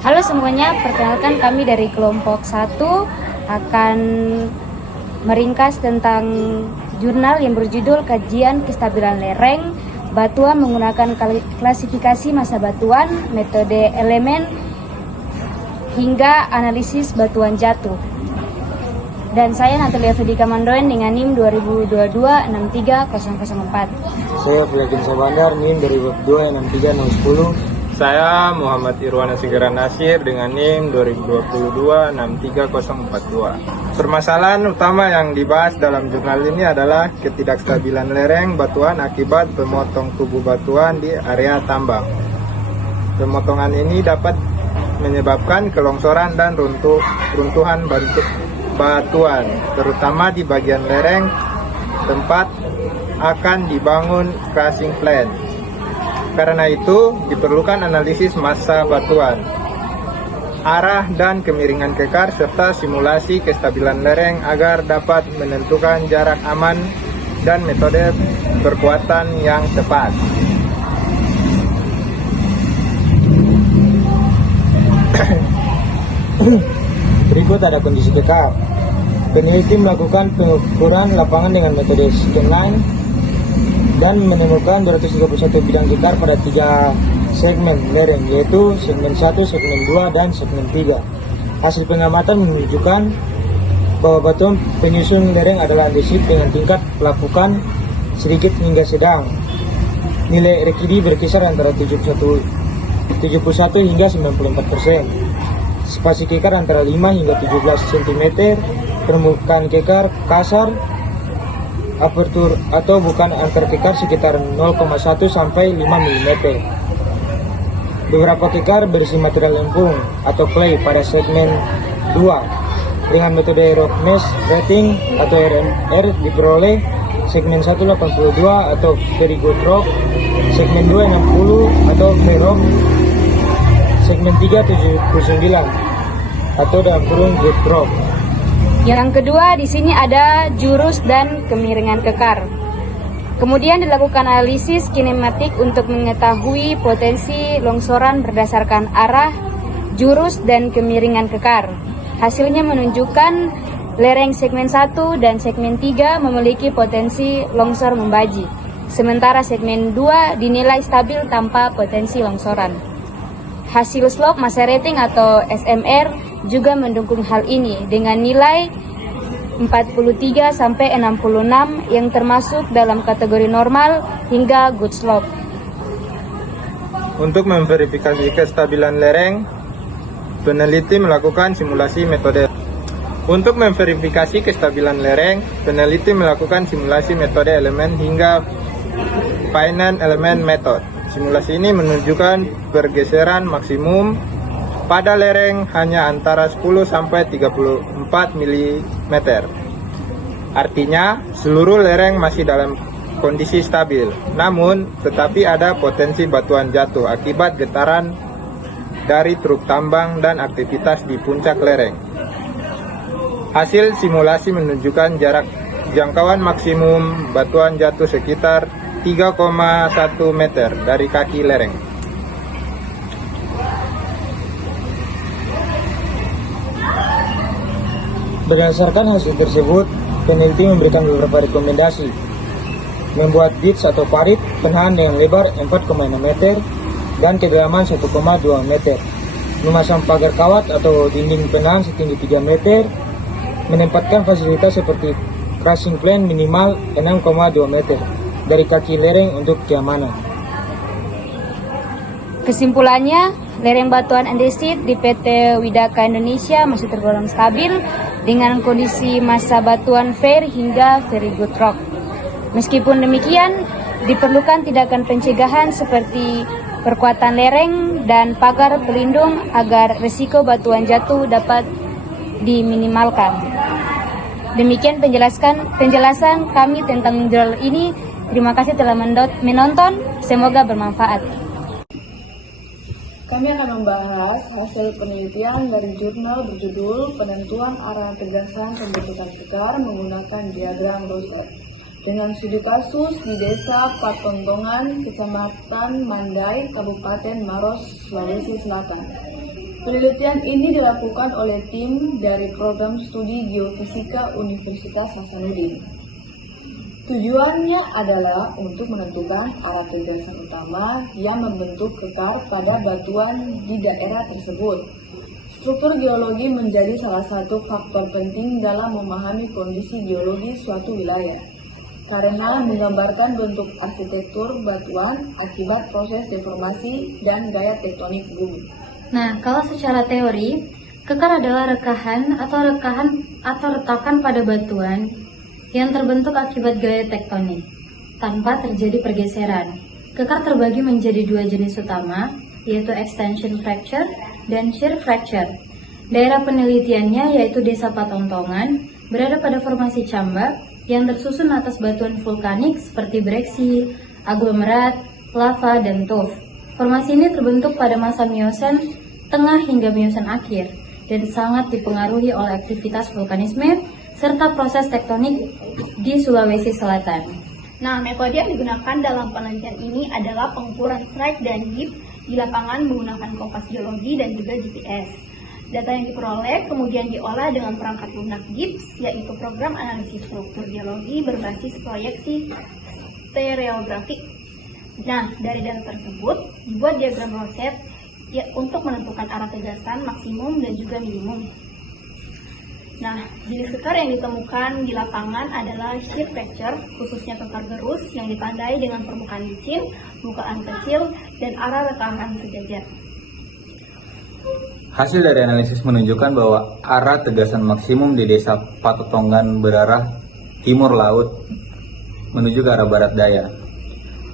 Halo semuanya, perkenalkan kami dari kelompok 1 akan meringkas tentang jurnal yang berjudul Kajian Kestabilan Lereng Batuan menggunakan klasifikasi massa batuan, metode elemen, hingga analisis batuan jatuh. Dan saya Natalia Fedika Mandoen dengan NIM 2022-63004. Saya Filakin Sabandar, NIM 2022-63010. Saya Muhammad Irwana Sigara Nasir dengan NIM 2022-63042. Permasalahan utama yang dibahas dalam jurnal ini adalah ketidakstabilan lereng batuan akibat pemotong tubuh batuan di area tambang. Pemotongan ini dapat menyebabkan kelongsoran dan runtuhan batuan, terutama di bagian lereng tempat akan dibangun crushing plant. Karena itu, diperlukan analisis massa batuan, arah dan kemiringan kekar, serta simulasi kestabilan lereng agar dapat menentukan jarak aman dan metode perkuatan yang tepat. Berikut ada kondisi kekar. Peneliti melakukan pengukuran lapangan dengan metode scanline dan menemukan 231 bidang kekar pada 3 segmen lereng, yaitu segmen 1, segmen 2, dan segmen 3. Hasil pengamatan menunjukkan bahwa batuan penyusun lereng adalah andesit dengan tingkat pelapukan sedikit hingga sedang. Nilai RKD berkisar antara 71 hingga 94%. Spasi kekar antara 5 hingga 17 cm, permukaan kekar kasar, apertur atau bukan antar kekar sekitar 0,1 sampai 5 mm. Beberapa kekar berisi material lempung atau clay pada segmen 2 dengan metode roughness rating atau RMR diperoleh segmen 1 82 atau very good rock, segmen 2 60 atau V-rock, segmen 3 79 atau dalam kurung good rock. Yang kedua, di sini ada jurus dan kemiringan kekar. Kemudian dilakukan analisis kinematik untuk mengetahui potensi longsoran berdasarkan arah, jurus, dan kemiringan kekar. Hasilnya menunjukkan lereng segmen 1 dan segmen 3 memiliki potensi longsor membaji, sementara segmen 2 dinilai stabil tanpa potensi longsoran. Hasil slope massa rating atau SMR juga mendukung hal ini dengan nilai 43 sampai 66 yang termasuk dalam kategori normal hingga good slope. Untuk memverifikasi kestabilan lereng, peneliti melakukan simulasi metode. Untuk memverifikasi kestabilan lereng, peneliti melakukan simulasi metode elemen hingga finite element method. Simulasi ini menunjukkan pergeseran maksimum pada lereng hanya antara 10 sampai 34 mm. Artinya, seluruh lereng masih dalam kondisi stabil. Namun, tetapi ada potensi batuan jatuh akibat getaran dari truk tambang dan aktivitas di puncak lereng. Hasil simulasi menunjukkan jarak jangkauan maksimum batuan jatuh sekitar 3,1 meter dari kaki lereng. Berdasarkan hasil tersebut, peneliti memberikan beberapa rekomendasi. Membuat ditch atau parit penahan dengan lebar 4,6 meter dan kedalaman 1,2 meter. Memasang pagar kawat atau dinding penahan setinggi 3 meter. Menempatkan fasilitas seperti crushing plant minimal 6,2 meter dari kaki lereng untuk keamanan. Kesimpulannya, lereng batuan andesit di PT Widaka Indonesia masih tergolong stabil dengan kondisi massa batuan fair hingga very good rock. Meskipun demikian, diperlukan tindakan pencegahan seperti perkuatan lereng dan pagar pelindung agar risiko batuan jatuh dapat diminimalkan. Demikian penjelasan kami tentang jurnal ini. Terima kasih telah menonton, semoga bermanfaat. Kami akan membahas hasil penelitian dari jurnal berjudul Penentuan Arah Tegasan Pembentukan Kekar menggunakan diagram Rosler dengan studi kasus di Desa Patontongan, Kecamatan Mandai, Kabupaten Maros, Sulawesi Selatan. Penelitian ini dilakukan oleh tim dari Program Studi Geofisika Universitas Hasanuddin. Tujuannya adalah untuk menentukan arah tegasan utama yang membentuk kekar pada batuan di daerah tersebut. Struktur geologi menjadi salah satu faktor penting dalam memahami kondisi geologi suatu wilayah, karena menggambarkan bentuk arsitektur batuan akibat proses deformasi dan gaya tektonik bumi. Nah, kalau secara teori, kekar adalah rekahan atau retakan pada batuan yang terbentuk akibat gaya tektonik tanpa terjadi pergeseran. Kekar terbagi menjadi dua jenis utama, yaitu extension fracture dan shear fracture. Daerah penelitiannya yaitu Desa Patontongan, berada pada formasi cambak yang tersusun atas batuan vulkanik seperti breksi, aglomerat, lava, dan tuff. Formasi ini terbentuk pada masa Miosen tengah hingga Miosen akhir dan sangat dipengaruhi oleh aktivitas vulkanisme serta proses tektonik di Sulawesi Selatan. Nah, metode yang digunakan dalam penelitian ini adalah pengukuran strike dan dip di lapangan menggunakan kompas geologi dan juga GPS. Data yang diperoleh kemudian diolah dengan perangkat lunak GIPS, yaitu program analisis struktur geologi berbasis proyeksi stereografik. Nah, dari data tersebut dibuat diagram roset ya, untuk menentukan arah tegasan maksimum dan juga minimum. Nah, jenis kekar yang ditemukan di lapangan adalah shear fracture, khususnya kekar gerus yang ditandai dengan permukaan licin, bukaan kecil, dan arah rekahan sejajar. Hasil dari analisis menunjukkan bahwa arah tegasan maksimum di Desa Patotongan berarah timur laut menuju ke arah barat daya.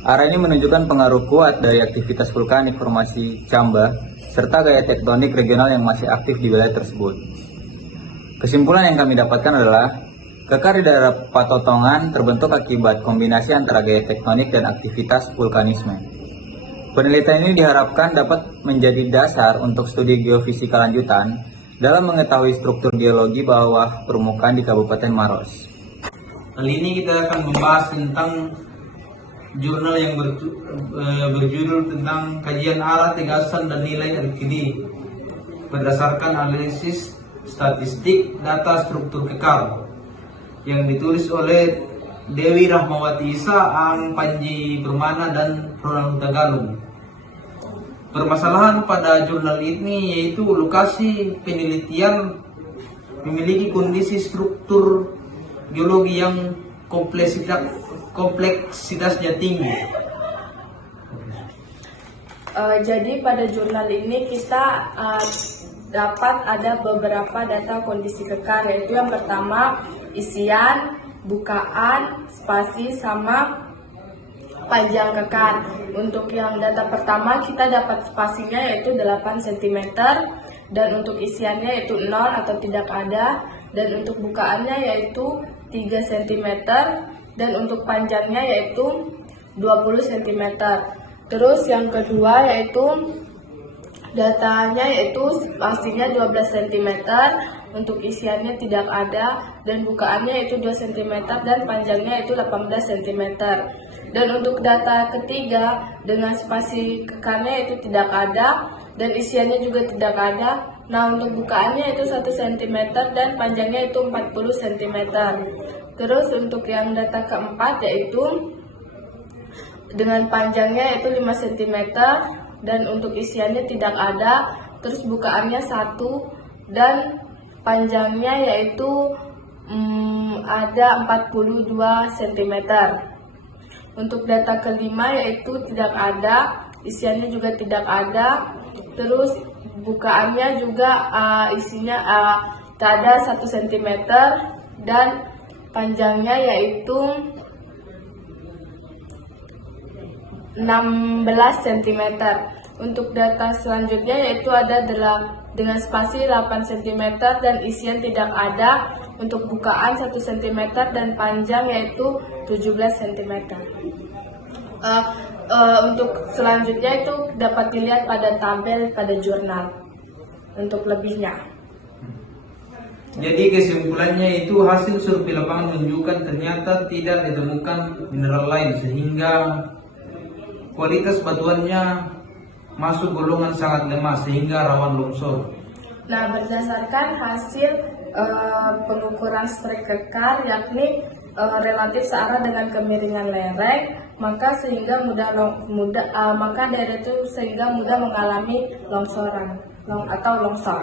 Arah ini menunjukkan pengaruh kuat dari aktivitas vulkanik formasi Camba serta gaya tektonik regional yang masih aktif di wilayah tersebut. Kesimpulan yang kami dapatkan adalah kekar di daerah Patotongan terbentuk akibat kombinasi antara gaya tektonik dan aktivitas vulkanisme. Penelitian ini diharapkan dapat menjadi dasar untuk studi geofisika lanjutan dalam mengetahui struktur geologi bawah permukaan di Kabupaten Maros. Kali ini kita akan membahas tentang jurnal yang berjudul tentang kajian arah tegasan dan nilai RQD berdasarkan analisis statistik data struktur kekar yang ditulis oleh Dewi Rahmawati Isa, Ang Panji Permana, dan Ronald Tagalog. Permasalahan pada jurnal ini yaitu lokasi penelitian memiliki kondisi struktur geologi yang kompleksitasnya tinggi. Jadi pada jurnal ini kita dapat ada beberapa data kondisi kekar, yaitu yang pertama isian, bukaan, spasi, sama panjang kekar. Untuk yang data pertama kita dapat spasinya yaitu 8 cm, dan untuk isiannya yaitu 0 atau tidak ada, dan untuk bukaannya yaitu 3 cm, dan untuk panjangnya yaitu 20 cm. Terus yang kedua yaitu datanya yaitu spasinya 12 cm, untuk isiannya tidak ada, dan bukaannya yaitu 2 cm, dan panjangnya yaitu 18 cm. Dan untuk data ketiga dengan spasi kekarnya itu tidak ada dan isiannya juga tidak ada. Nah, untuk bukaannya itu 1 cm dan panjangnya itu 40 cm. Terus untuk yang data keempat yaitu dengan panjangnya yaitu 5 cm dan untuk isiannya tidak ada. Terus bukaannya 1 dan panjangnya yaitu ada 42 cm. Untuk data kelima yaitu tidak ada, isiannya juga tidak ada. Terus bukaannya juga isinya tak ada 1 cm dan panjangnya yaitu 16 cm. Untuk data selanjutnya yaitu ada dengan spasi 8 cm dan isian tidak ada. Untuk bukaan 1 cm dan panjang yaitu 17 cm. Untuk selanjutnya itu dapat dilihat pada tabel pada jurnal untuk lebihnya. Jadi kesimpulannya itu hasil survei lapangan menunjukkan ternyata tidak ditemukan mineral lain sehingga kualitas batuannya masuk golongan sangat lemah sehingga rawan longsor. Nah, berdasarkan hasil pengukuran strek kekar yakni relatif searah dengan kemiringan lereng, maka daerah itu sehingga mudah mengalami longsoran atau longsor.